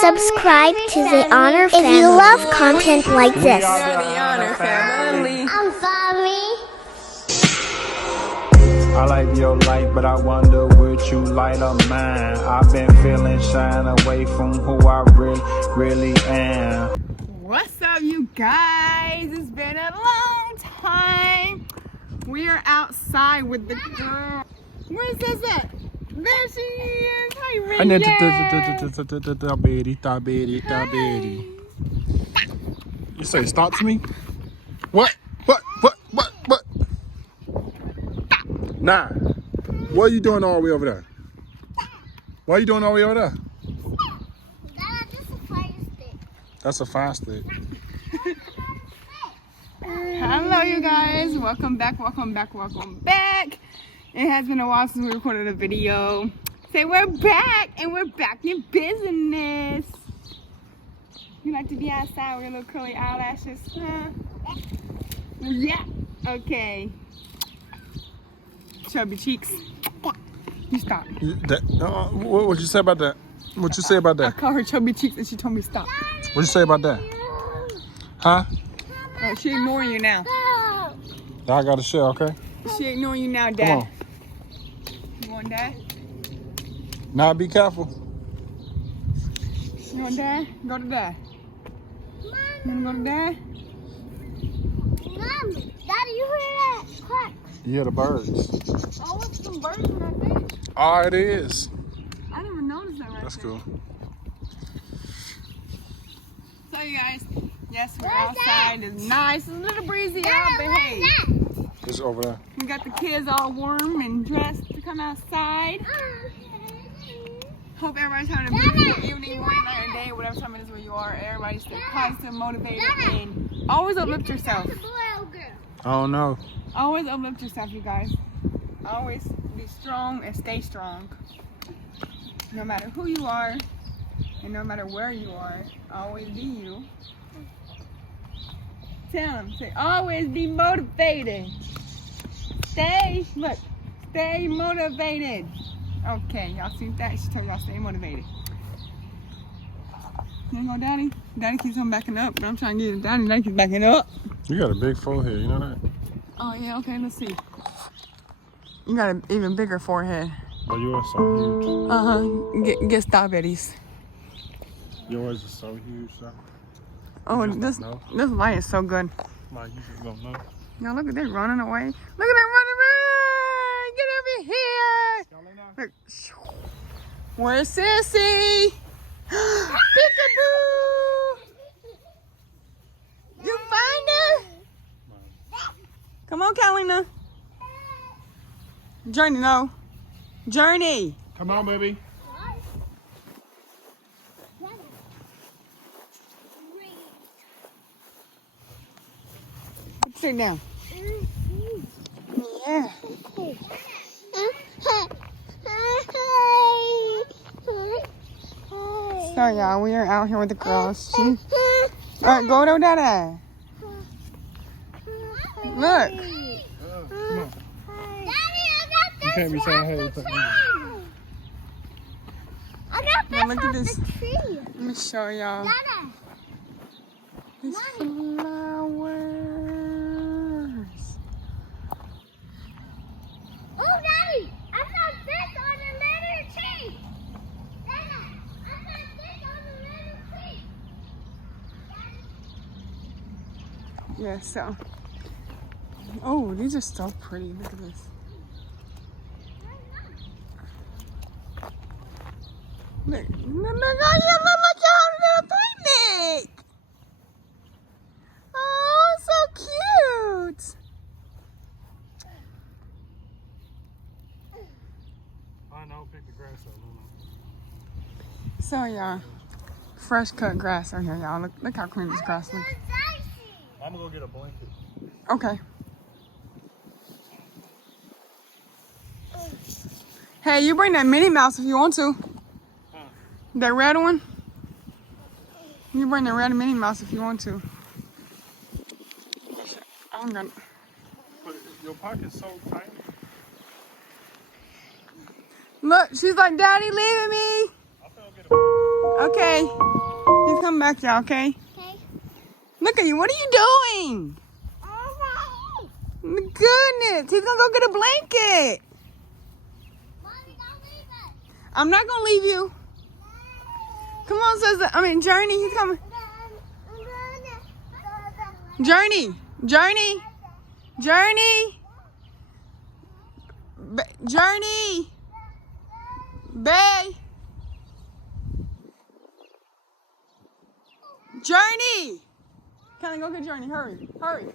Subscribe to the Honor Family. If you love content like this. We are the Honor Family. I'm sorry. I like your light, but I wonder would you light up mine? I've been feeling shine away from who I really am. What's up, you guys? It's been a long time. We are outside with the girl. Where's this at? There she is. Hi, Ray. You say stop to me? What? Nah. What are you doing all the way over there? Why are you doing all the way over there? That's a fire stick. Hello, you guys. Welcome back. It has been a while since we recorded a video. Say we're back, and we're back in business. You like to be outside with your little curly eyelashes, huh? Yeah. Okay. Chubby cheeks. You stop. What would you say about that? What you say about I that? called her chubby cheeks, and she told me stop. What you say about that? Huh? Oh, she ignoring you now. I got to share, okay? She ignoring you now, Dad. Come on. You want Dad? Now be careful. You want Dad? Go to Dad. You wanna go to Dad? Mom, Daddy, you hear that? Quack. You hear the birds. Oh, what's some birds in that thing? Oh, it is. I didn't even notice that right That's there. cool. So you guys, yes, we're outside. It's nice. It's a little breezy out, but hey, It's over there. we got the kids all warm and dressed to come outside. Hope everybody's having a beautiful evening, morning, night, or day, whatever time it is where you are. Everybody stay positive, motivated, and always uplift yourself. I don't know. Always uplift yourself, you guys. Always be strong and stay strong. No matter who you are, and no matter where you are, always be you. Tell them, say, always be motivated. Stay motivated. Okay, y'all see that? She told y'all stay motivated. There you go, Daddy. Daddy keeps on backing up, but I'm trying to get it down. Daddy keeps backing up. You got a big forehead, you know that? Oh, yeah, okay, let's see. You got an even bigger forehead. But yours is so huge. Uh-huh. Get strawberries. Yours is so huge, though. Oh, just this don't light is so good. Like, you just don't know. Y'all, look at them running away. Look at them running away! Get over here! Look. Where's Sissy? Peekaboo! You find her? Come on, Kalina. Journey, no. Journey. Come on, baby. Sit down. Yeah. So y'all, we are out here with the girls. All right, go to Dada. Look. Come on. You can't be saying hey. Now look at this. Let me show y'all. These flowers. Oh, Daddy, I found this on a little tree. Dada, I found this on a little tree. Yeah, so. Oh, these are so pretty. Look at this. Look, look, oh, you look like you're having a picnic. Oh, so cute. I know, pick the grass up, Luna. So, y'all, fresh cut grass out here, y'all. Look how clean this grass looks. I'm gonna go get a blanket. Okay. Hey, you bring that Minnie Mouse if you want to. Huh? That red one. You bring the red Minnie Mouse if you want to. I'm gonna. But your pocket's so tiny. Look, she's like, Daddy, leaving me. Okay. He's coming back, y'all, okay? Okay. Look at you. What are you doing? Goodness. He's going to go get a blanket. Mommy, don't leave us. I'm not going to leave you. Come on, sister. Journey. He's coming. Journey. Journey. Journey. Journey. Bay. Journey. Can I go get Journey? Hurry. Hurry.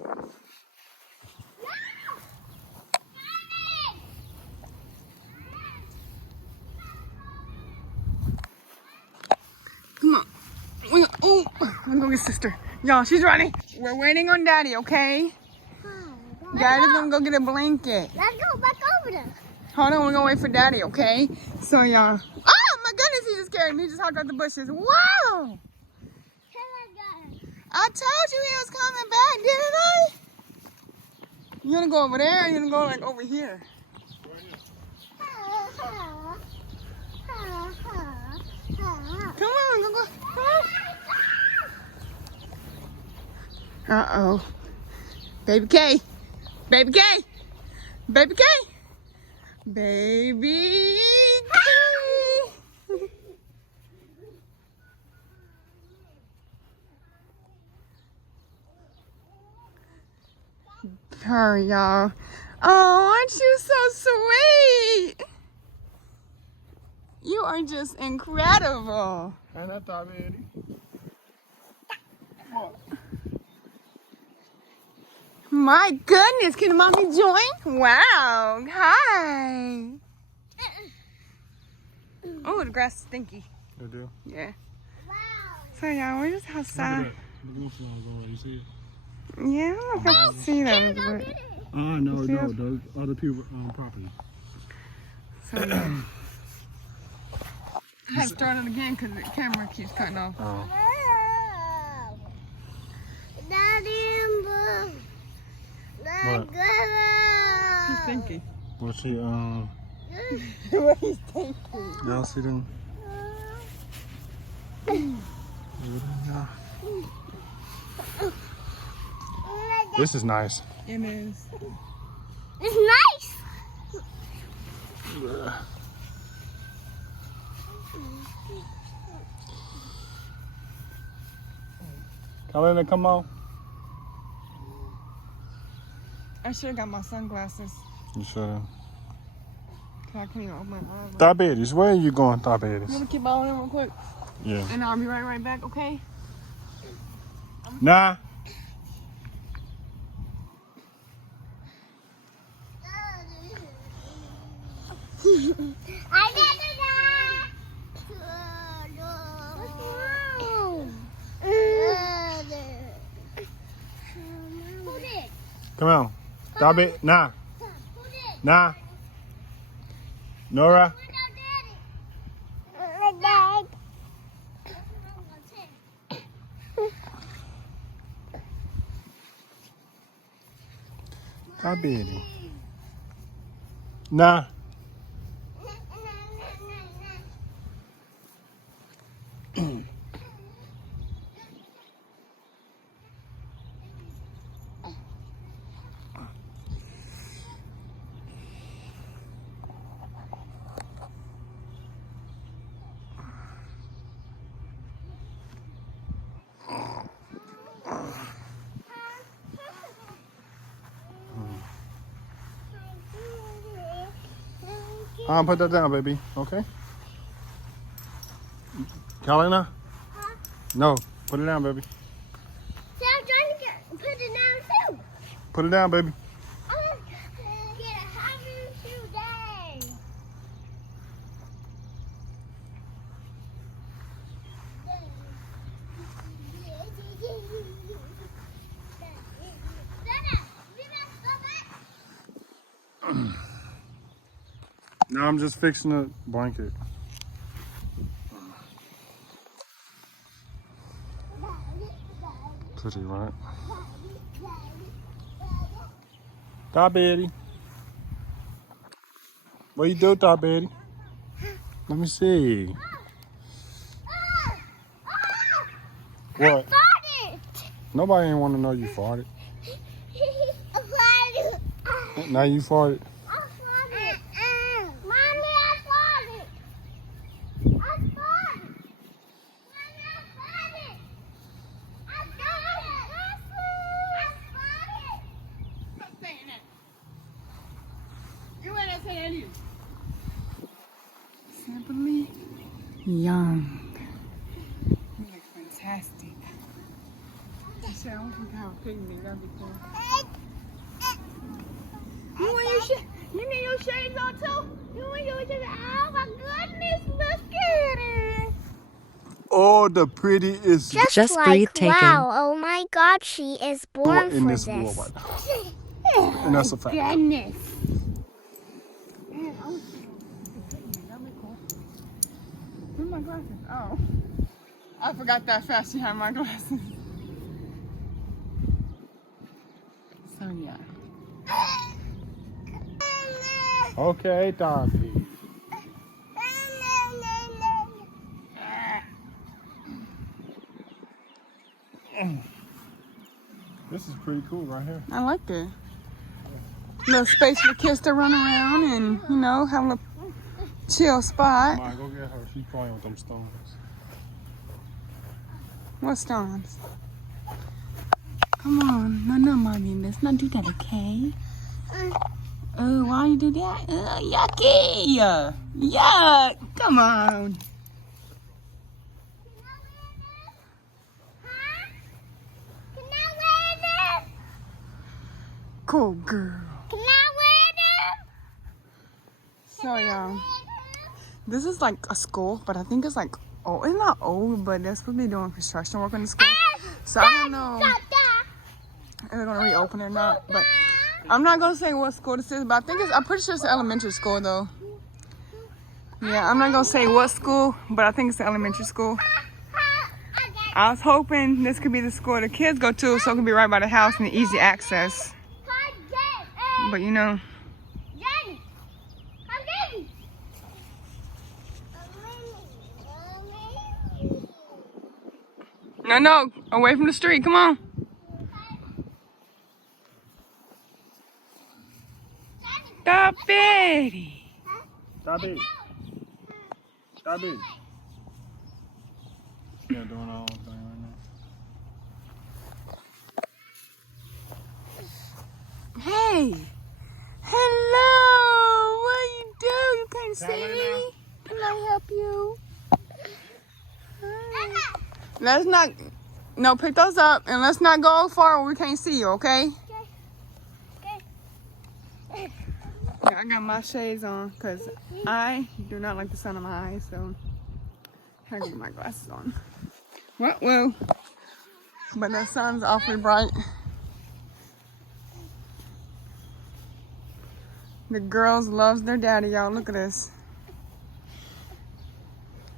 Come on. Oh, I'm gonna go get sister. Y'all, she's running. We're waiting on Daddy, okay? Daddy's gonna go get a blanket. Let's go back over there. Hold on, we're gonna wait for Daddy, okay? So, y'all. Oh, my goodness, he just scared me. He just hopped out the bushes. Wow! I told you he was coming back, didn't I? You gonna go over there or you gonna go like over here? Come on, go. Come on. Uh-oh. Baby K. Baby K. Baby K. Baby K. Hurry, y'all. Oh, aren't you so sweet? You are just incredible. And I thought, Eddie. What? My goodness, can mommy join? Wow. Hi. Oh, the grass is stinky. They do. Yeah. So, y'all, we're just outside. Look at that. The blue flowers over there. You see it? Yeah, I don't know if I can see them. But... No, see no. them? Those other people property. So, yeah. I had to start it again because the camera keeps cutting off. Oh. What? He's stinky. What's he, What he's stinky. y'all see them? Yeah. This is nice. It is. It's nice. Kalina, come on. I should have got my sunglasses. You should have. So I can't even open my eyes. Diabetes, where are you going, You Diabetes? want to keep all in real quick? Yeah. And I'll be right back, okay? Nah. I did that. What's wrong? Who did? Come on. Diabetes, nah. Who did? Nah. Nora. Where's our daddy? Diabetes. Nah. Put that down, baby. Okay? Kalina? No. Put it down, baby. See, I'm trying to put it down too. Put it down, baby. I'm gonna get a happy shoe day. Now I'm just fixing a blanket. Pretty, right? Diabetes. What you do, Diabetes? Let me see. What? Farted. Nobody ain't want to know you farted. I farted. Now you farted. I farted. Mommy, I farted. I farted. Mommy, I farted. I farted. I farted. Stop saying that. You ain't saying that either. Simply young. You look fantastic. I said, I don't think I have a picnic. That'd be cool. You want your shades? You need your shades on too? You want your shades? Oh my goodness, look at it. Oh, the prettiest Just like, breathtaking. wow, oh my God, she is born in for this this. world right now. And that's a fact. Goodness. Man, I was thinking that'd be cool. Where's my glasses? Oh. I forgot that fast she had my glasses. So yeah. Okay, Dobby. This is pretty cool right here. I like it. Little space for kids to run around and, you know, have a chill spot. Come on, go get her. She's playing with them stones. What stones? Come on. No, mommy. Let's not do that, okay? Oh, why you do that? Yucky! Yuck! Come on. Can I wear them? Cool girl. Can I wear them? So, y'all, this is like a school, but I think it's like, oh, it's not old, but they're supposed to be doing construction work in the school. So, I don't know if they're going to reopen or not, but I'm not going to say what school this is, but I'm pretty sure it's an elementary school, though. Yeah, I'm not going to say what school, but I think it's an elementary school. I was hoping this could be the school the kids go to, so it could be right by the house and easy access. But, you know. No, away from the street, come on. Stop it. Dobby. Dobby. Yeah, doing our own thing right now. Hey. Hello. What you do? You can't see me. Can I help you? Let's not, no, pick those up and let's not go far where we can't see you, okay? Yeah, I got my shades on because I do not like the sun in my eyes, so I gotta get my glasses on. Well, but the sun's awfully bright. The girls loves their daddy, y'all. Look at this.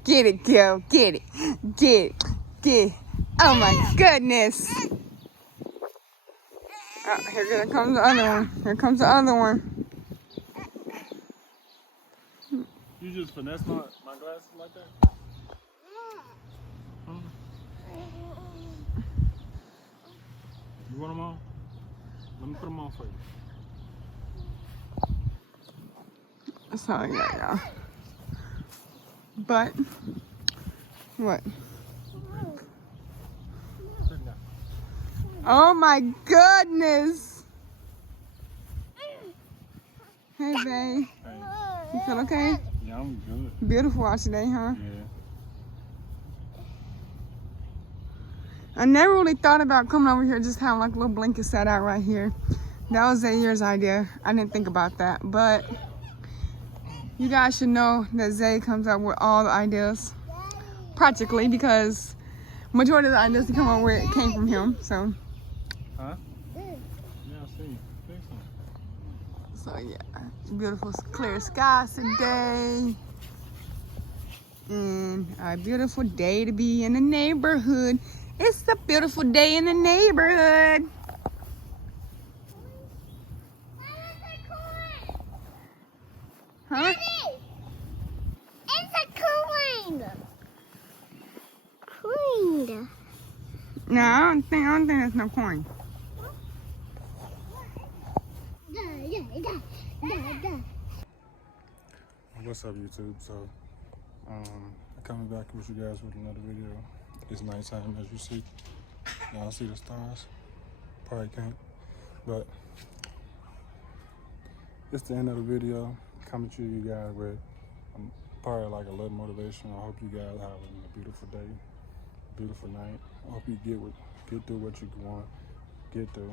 Get it, girl. Get it. Get it. Get it. Oh my goodness. Oh, here comes the other one. Here comes the other one. You just finesse my glasses like that? Huh? You want them on? Let me put them on for you. So yeah, y'all. But what? Oh my goodness! Hey, babe. Hey. You feel okay? Yeah, I'm good. Beautiful out today, huh? Yeah. I never really thought about coming over here, just having like a little blanket set out right here. That was Zay's idea. I didn't think about that, but you guys should know that Zay comes up with all the ideas, practically, because majority of the ideas that come up with came from him. So, Huh? Yeah, I see. Think so. so yeah, beautiful clear skies today, and a beautiful day to be in the neighborhood. It's a beautiful day in the neighborhood. Huh? It's a No, I don't think there's no coin. What's up, YouTube? So, coming back with you guys with another video. It's nighttime, as you see. Y'all see the stars? Probably can't, but it's the end of the video. Coming to you guys with probably like a little motivation. I hope you guys have a beautiful day, beautiful night. I hope you get through what you want to get through.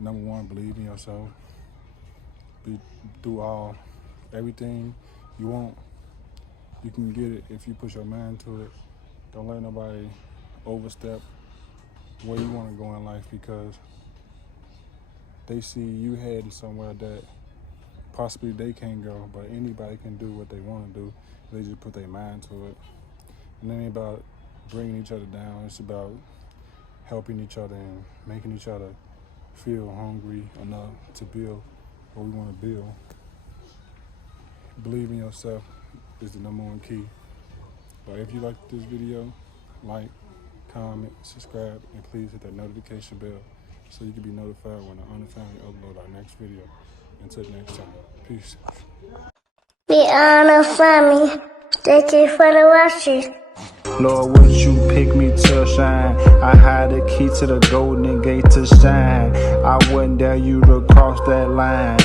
Number one, believe in yourself. Do everything you want. You can get it if you put your mind to it. Don't let nobody overstep where you want to go in life, because they see you heading somewhere that possibly they can't go, but anybody can do what they want to do. They just put their mind to it. And it ain't about bringing each other down. It's about helping each other and making each other feel hungry enough to build what we want to build. Believe in yourself is the number one key. But if you like this video, like, comment, subscribe, and please hit that notification bell so you can be notified when I unfinally upload our next video. Until next time, peace. Be on a family. Thank you for the watching. Lord, would you pick me to shine? I had the key to the golden gate to shine. I wouldn't dare you to cross that line.